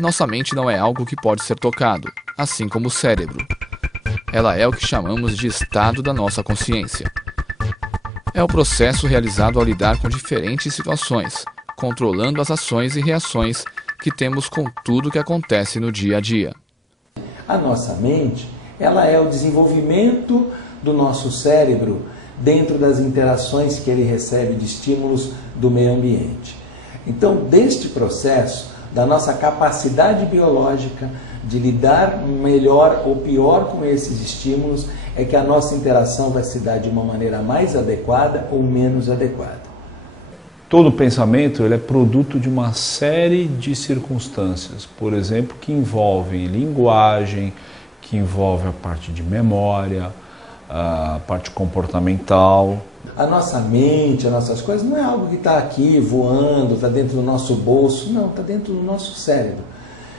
Nossa mente não é algo que pode ser tocado, assim como o cérebro. Ela é o que chamamos de estado da nossa consciência. É o processo realizado ao lidar com diferentes situações, controlando as ações e reações que temos com tudo que acontece no dia a dia. A nossa mente, ela é o desenvolvimento do nosso cérebro dentro das interações que ele recebe de estímulos do meio ambiente. Então, deste processo, da nossa capacidade biológica de lidar melhor ou pior com esses estímulos, é que a nossa interação vai se dar de uma maneira mais adequada ou menos adequada. Todo pensamento ele é produto de uma série de circunstâncias, por exemplo, que envolvem linguagem, que envolve a parte de memória, a parte comportamental. A nossa mente, as nossas coisas, não é algo que está aqui voando, está dentro do nosso bolso, não, está dentro do nosso cérebro.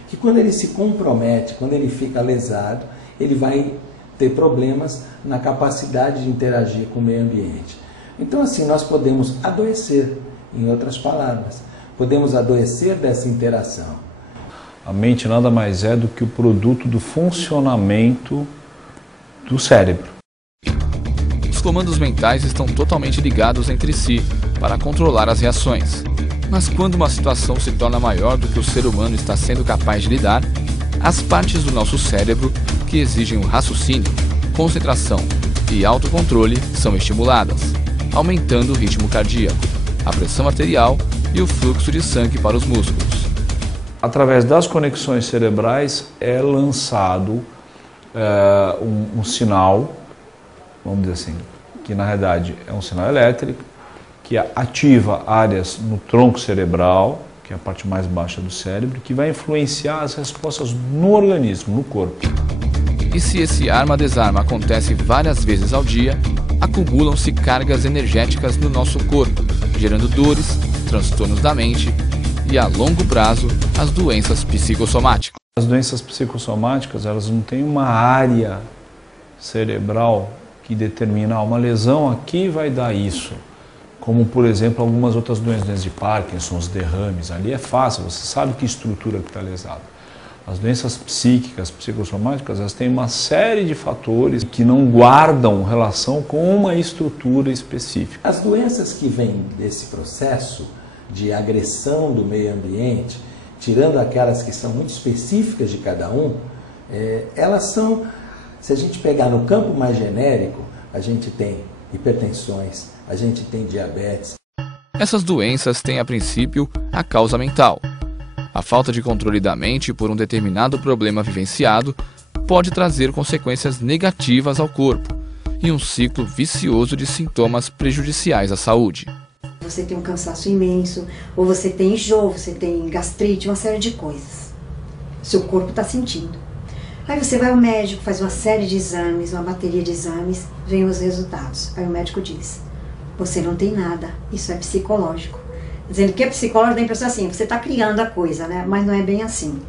Que quando ele se compromete, quando ele fica lesado, ele vai ter problemas na capacidade de interagir com o meio ambiente. Então, assim, nós podemos adoecer, em outras palavras, podemos adoecer dessa interação. A mente nada mais é do que o produto do funcionamento do cérebro. Os comandos mentais estão totalmente ligados entre si para controlar as reações. Mas quando uma situação se torna maior do que o ser humano está sendo capaz de lidar, as partes do nosso cérebro que exigem o raciocínio, concentração e autocontrole são estimuladas, aumentando o ritmo cardíaco, a pressão arterial e o fluxo de sangue para os músculos. Através das conexões cerebrais é lançado um sinal, vamos dizer assim, que na realidade é um sinal elétrico, que ativa áreas no tronco cerebral, que é a parte mais baixa do cérebro, que vai influenciar as respostas no organismo, no corpo. E se esse arma-desarma acontece várias vezes ao dia, acumulam-se cargas energéticas no nosso corpo, gerando dores, transtornos da mente e, a longo prazo, as doenças psicossomáticas. As doenças psicossomáticas, elas não têm uma área cerebral que determina uma lesão aqui vai dar isso. Como, por exemplo, algumas outras doenças de Parkinson, os derrames, ali é fácil, você sabe que estrutura que está lesada. As doenças psíquicas, psicossomáticas, elas têm uma série de fatores que não guardam relação com uma estrutura específica. As doenças que vêm desse processo de agressão do meio ambiente, tirando aquelas que são muito específicas de cada um, elas são, se a gente pegar no campo mais genérico, a gente tem hipertensões, a gente tem diabetes. Essas doenças têm, a princípio, a causa mental. A falta de controle da mente por um determinado problema vivenciado pode trazer consequências negativas ao corpo e um ciclo vicioso de sintomas prejudiciais à saúde. Você tem um cansaço imenso, ou você tem enjoo, você tem gastrite, uma série de coisas. Seu corpo está sentindo. Aí você vai ao médico, faz uma série de exames, uma bateria de exames, vem os resultados. Aí o médico diz, você não tem nada, isso é psicológico. Dizendo que é psicológico, dá a impressão assim, você está criando a coisa, né? Mas não é bem assim.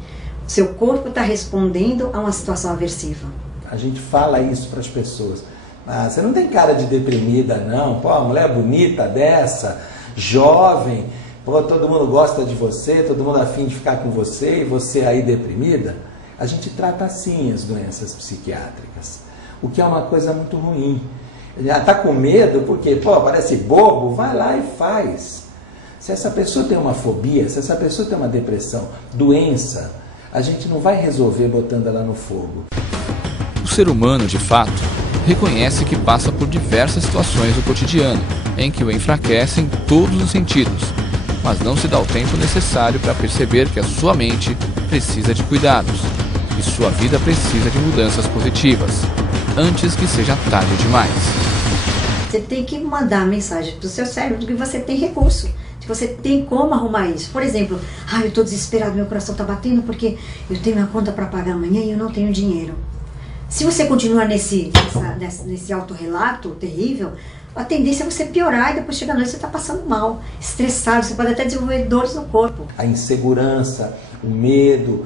Seu corpo está respondendo a uma situação aversiva. A gente fala isso para as pessoas. Ah, você não tem cara de deprimida, não. Pô, uma mulher bonita dessa, jovem, pô, todo mundo gosta de você, todo mundo afim de ficar com você e você aí deprimida. A gente trata assim as doenças psiquiátricas, o que é uma coisa muito ruim. Está com medo porque, pô, parece bobo, vai lá e faz. Se essa pessoa tem uma fobia, se essa pessoa tem uma depressão, doença, a gente não vai resolver botando ela no fogo. O ser humano, de fato, reconhece que passa por diversas situações do cotidiano, em que o enfraquecem em todos os sentidos, mas não se dá o tempo necessário para perceber que a sua mente precisa de cuidados e sua vida precisa de mudanças positivas, antes que seja tarde demais. Você tem que mandar a mensagem para o seu cérebro de que você tem recurso, que você tem como arrumar isso. Por exemplo, eu estou desesperado, meu coração está batendo porque eu tenho minha conta para pagar amanhã e eu não tenho dinheiro. Se você continuar nesse autorrelato terrível, a tendência é você piorar e depois chega à noite você está passando mal, estressado, você pode até desenvolver dores no corpo. A insegurança, o medo,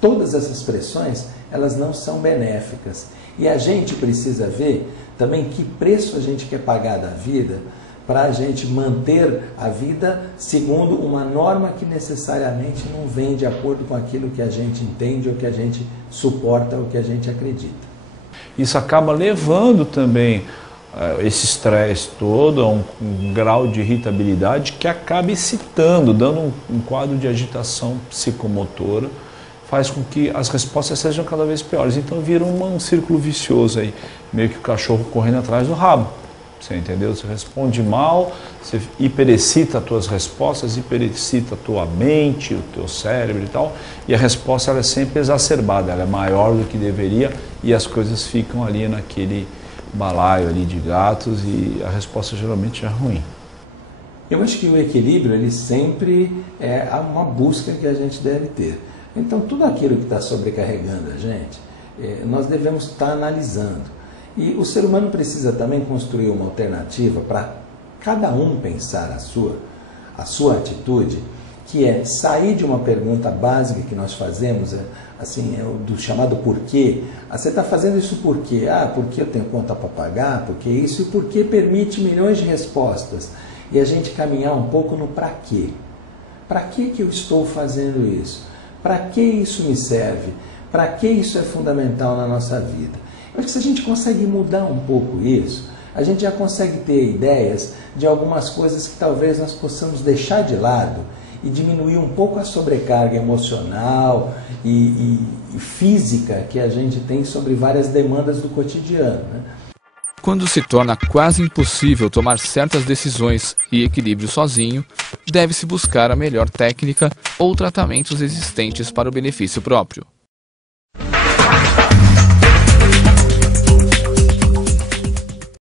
todas essas pressões, elas não são benéficas. E a gente precisa ver também que preço a gente quer pagar da vida para a gente manter a vida segundo uma norma que necessariamente não vem de acordo com aquilo que a gente entende, ou que a gente suporta, ou que a gente acredita. Isso acaba levando também esse estresse todo a um grau de irritabilidade que acaba excitando, dando um quadro de agitação psicomotora, faz com que as respostas sejam cada vez piores. Então vira um círculo vicioso aí, meio que o cachorro correndo atrás do rabo. Você entendeu? Você responde mal, você hiperexcita as tuas respostas, hiperexcita a tua mente, o teu cérebro e tal, e a resposta ela é sempre exacerbada, ela é maior do que deveria e as coisas ficam ali naquele balaio ali de gatos e a resposta geralmente é ruim. Eu acho que o equilíbrio ele sempre é uma busca que a gente deve ter. Então tudo aquilo que está sobrecarregando a gente, nós devemos estar analisando. E o ser humano precisa também construir uma alternativa para cada um pensar a sua atitude, que é sair de uma pergunta básica que nós fazemos, assim, do chamado porquê. Você está fazendo isso por quê? Porque eu tenho conta para pagar, porque isso, e porque permite milhões de respostas. E a gente caminhar um pouco no para quê. Para que eu estou fazendo isso? Para que isso me serve? Para que isso é fundamental na nossa vida? Eu acho que se a gente consegue mudar um pouco isso, a gente já consegue ter ideias de algumas coisas que talvez nós possamos deixar de lado e diminuir um pouco a sobrecarga emocional e física que a gente tem sobre várias demandas do cotidiano, né? Quando se torna quase impossível tomar certas decisões e equilíbrio sozinho, deve-se buscar a melhor técnica ou tratamentos existentes para o benefício próprio.